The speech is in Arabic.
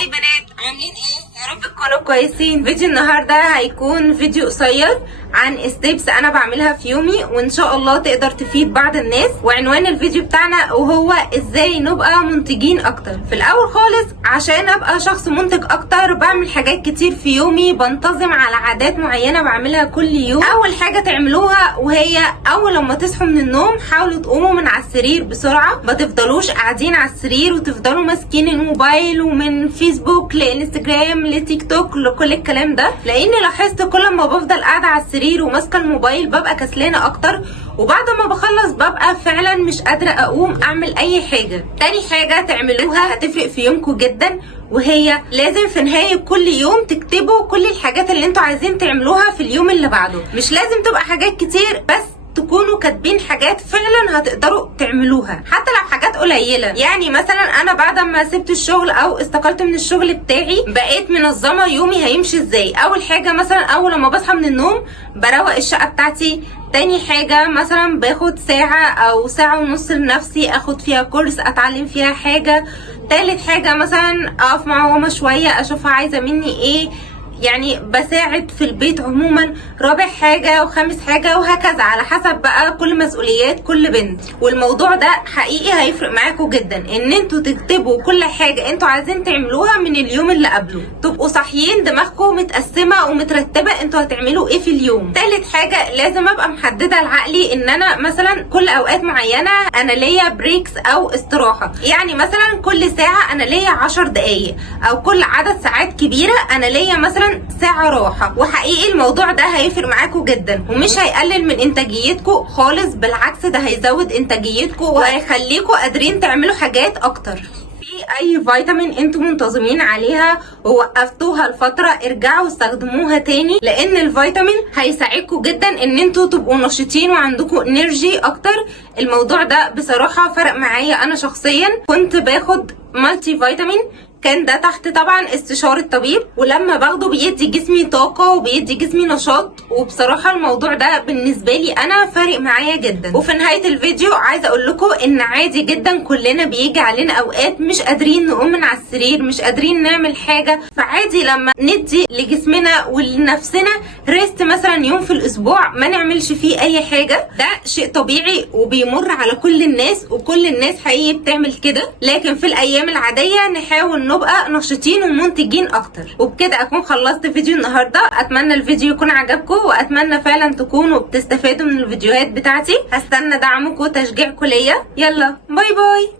هاي بنات، عاملين ايه؟ يا رب تكونوا كويسين. فيديو النهارده هيكون فيديو قصير عن ستيبس انا بعملها في يومي، وان شاء الله تقدر تفيد بعض الناس. وعنوان الفيديو بتاعنا وهو ازاي نبقى منتجين اكتر. في الاول خالص عشان ابقى شخص منتج اكتر بعمل حاجات كتير في يومي، بنتظم على عادات معينه بعملها كل يوم. اول حاجه تعملوها وهي اول لما تصحوا من النوم حاولوا تقوموا من على السرير بسرعه، ما تفضلوش قاعدين على السرير وتفضلوا ماسكين الموبايل ومن فيسبوك لانستجرام لتيك توك لكل الكلام ده، لاني لاحظت كل ما بفضل قاعده على السرير وماسكه الموبايل ببقى كسلانه اكتر، وبعد ما بخلص ببقى فعلا مش قادره اقوم اعمل اي حاجه. تاني حاجه تعملوها هتفرق في يومكم جدا، وهي لازم في نهايه كل يوم تكتبوا كل الحاجات اللي انتوا عايزين تعملوها في اليوم اللي بعده. مش لازم تبقى حاجات كتير، بس تكونوا كاتبين حاجات فعلا هتقدروا تعملوها، حتى لو حاجات قليله. يعني مثلا انا بعد ما سبت الشغل او استقلت من الشغل بتاعي بقيت منظمه يومي هيمشي ازاي. اول حاجه مثلا اول لما بصحى من النوم بروق الشقه بتاعتي. تاني حاجة مثلا باخد ساعة او ساعة ونص لنفسي اخد فيها كورس اتعلم فيها حاجة. تالت حاجة مثلا اقف مع ماما شوية اشوفها عايزة مني ايه، يعني بساعد في البيت عموما. رابع حاجة وخامس حاجة وهكذا على حسب بقى كل مسؤوليات كل بنت. والموضوع ده حقيقي هيفرق معاكم جدا ان انتوا تكتبوا كل حاجة انتوا عايزين تعملوها من اليوم اللي قبله، تبقوا صاحيين دماغكم متقسمة ومترتبة انتوا هتعملوا ايه في اليوم. تالت حاجة لازم ابقى محددة لعقلي ان انا مثلا كل اوقات معينة انا ليا بريكس او استراحة. يعني مثلا كل ساعة انا ليا 10 دقايق، او كل عدد ساعات كبيرة انا ليا مثلا ساعة راحة. وحقيقي الموضوع ده هيفرق معاكم جدا ومش هيقلل من انتاجيتكم خالص، بالعكس ده هيزود انتاجيتكم وهيخليكم قادرين تعملوا حاجات اكتر. في اي فيتامين انتم منتظمين عليها ووقفتوها لفترة ارجعوا استخدموها تاني، لان الفيتامين هيساعدكم جدا ان انتوا تبقوا نشيطين وعندكم انرجي اكتر. الموضوع ده بصراحة فرق معايا انا شخصيا. كنت باخد مالتي فيتامين، كان ده تحت طبعا استشارة طبيب، ولما باخده بيدي جسمي طاقة وبيدي جسمي نشاط، وبصراحة الموضوع ده بالنسبة لي انا فارق معايا جدا. وفي نهاية الفيديو عايزة اقول لكم ان عادي جدا كلنا بيجي علينا اوقات مش قادرين نقوم من على السرير، مش قادرين نعمل حاجة. فعادي لما ندي لجسمنا ولنفسنا ريست مثلا يوم في الاسبوع ما نعملش فيه اي حاجة، ده شيء طبيعي وبيمر على كل الناس، وكل الناس حقيقي بتعمل كده. لكن في الايام العادية نحاول نبقى نشيطين ومنتجين اكتر. وبكده اكون خلصت فيديو النهارده. اتمنى الفيديو يكون عجبكم، واتمنى فعلا تكونوا بتستفادوا من الفيديوهات بتاعتي. هستنى دعمكم وتشجيعكم ليا. يلا باي باي.